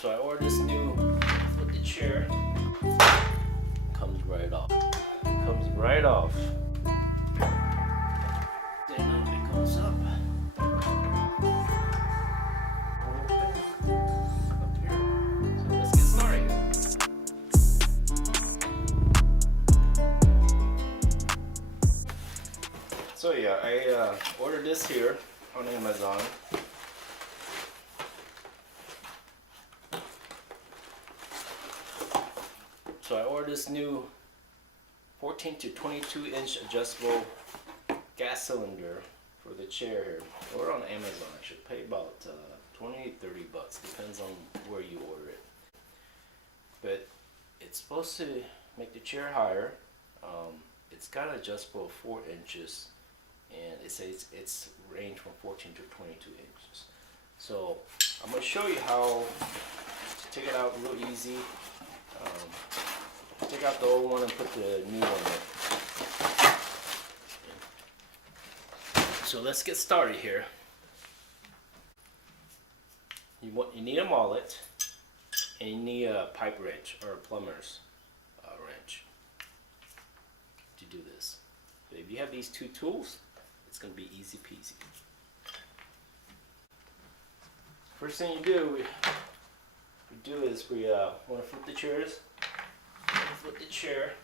So I ordered this new flipped chair. Comes right off. Comes right off. Then it goes up. Up here. So let's get started here. So yeah, I ordered this here on Amazon. So I ordered this new 14 to 22 inch adjustable gas cylinder for the chair here. I ordered on Amazon. I should pay about 20 to 30 bucks, depends on where you order it. But it's supposed to make the chair higher. It's got adjustable 4 inches, and it says it's range from 14 to 22 inches. So I'm going to show you how to take it out real easy. Take out the old one and put the new one in. So let's get started here. You need a mallet, and you need a pipe wrench or a plumber's wrench to do this. So if you have these two tools, it's going to be easy peasy. First thing you do, is we want to flip the chairs. Flip the chair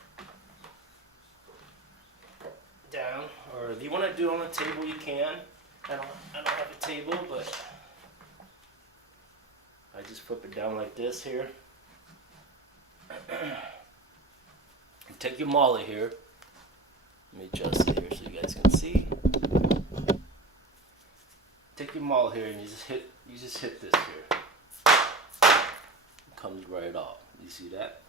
down, or if you want to do it on a table, you can. I don't have a table, but I just flip it down like this here. Take your mallet here. Let me adjust it here so you guys can see. Take your mallet here and you just hit this here. It comes right off. You see that?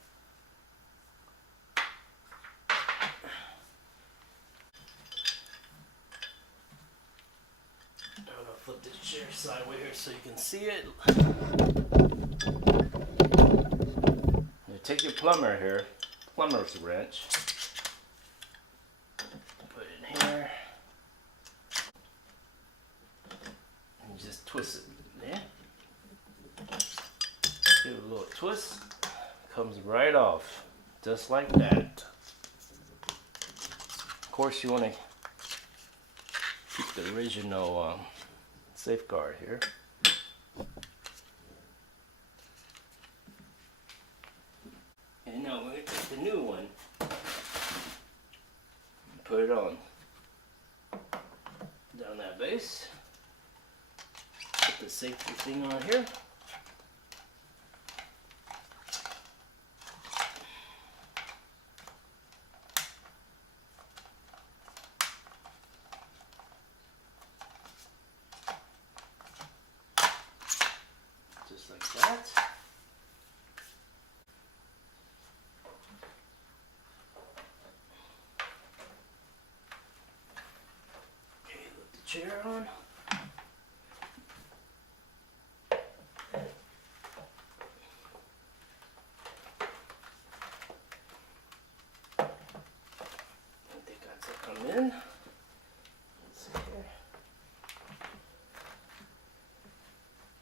Flip this chair sideways here so you can see it. Now take your plumber's wrench, put it in here, and just twist it there. Give it a little twist, comes right off, just like that. Of course, you want to keep the original safeguard here. And now we're going to take the new one, put it on down that base, put the safety thing on here. Just like that. Okay, put the chair on. I think that's to come in. Let's see here.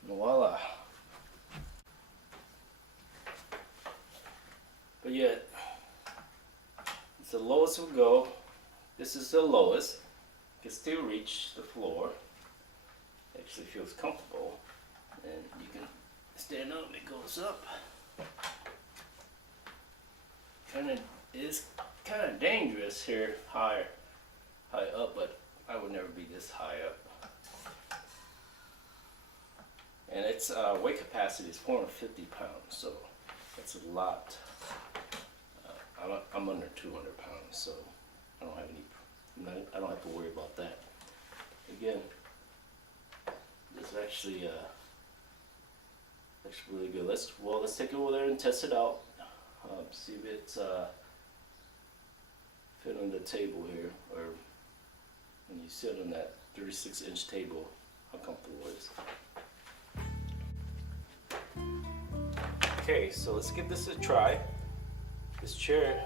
And voila. But yet, it's the lowest we'll go. This is the lowest. You can still reach the floor. Actually feels comfortable. And you can stand up, it goes up. It's kind of dangerous here, high up, but I would never be this high up. And its weight capacity is 450 pounds, so that's a lot. I'm under 200 pounds, so I don't have to worry about that. Again, this is actually really good. Let's take it over there and test it out. See if it's fit on the table here, or when you sit on that 36-inch table, how comfortable it is. Okay, so let's give this a try. This chair,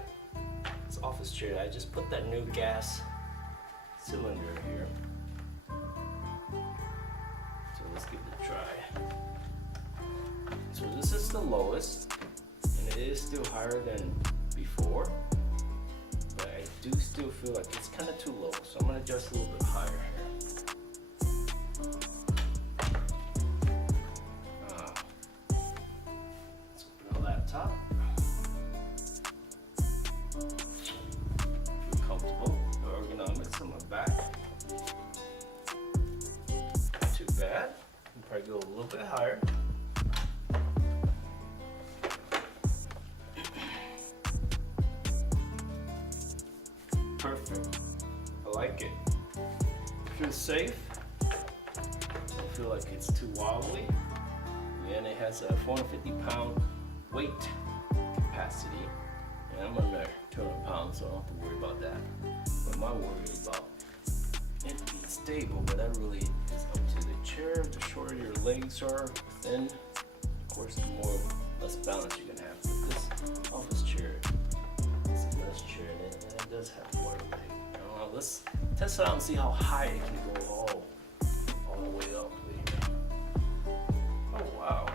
this office chair, I just put that new gas cylinder here. So let's give it a try. So this is the lowest, and it is still higher than before, but I do still feel like it's kind of too low, so I'm gonna adjust a little bit higher here. Let's open our laptop. Feel comfortable. The ergonomics on my back. Not too bad. I'll probably go a little bit higher. Perfect. I like it. Feels safe. Don't feel like it's too wobbly. And it has a 450-pound weight capacity. And I'm under 200 pounds, so I don't have to worry about that. But my worry is about it being stable, but that really is up to the chair. The shorter your legs are within, of course, the less balance you're gonna have with this office chair. It's a less chair, and it does have more leg. Let's test it out and see how high it can go all the way up there. Oh wow,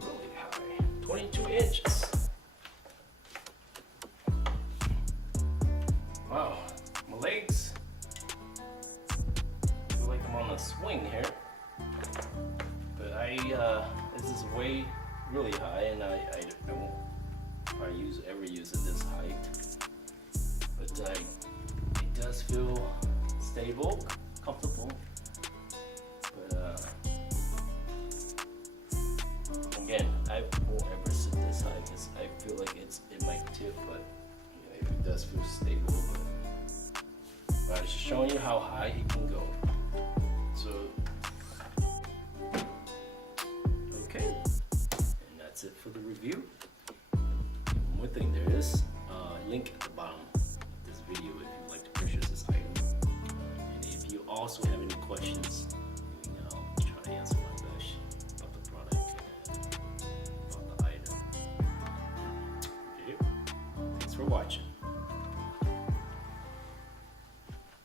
really high, 22 inches. Wow, my legs feel like I'm on a swing here, but this is way really high, and I won't probably ever use it this height, but it does feel stable, comfortable, but again, I won't ever sit this high because I feel like it might tip, but it does feel stable. But I'm just showing you how high it can go. So, okay, and that's it for the review. One more thing, there is a link at the bottom of this video if you'd like to purchase this item. And if you also have any questions, I'll try to answer my best about the product and about the item. Okay, thanks for watching.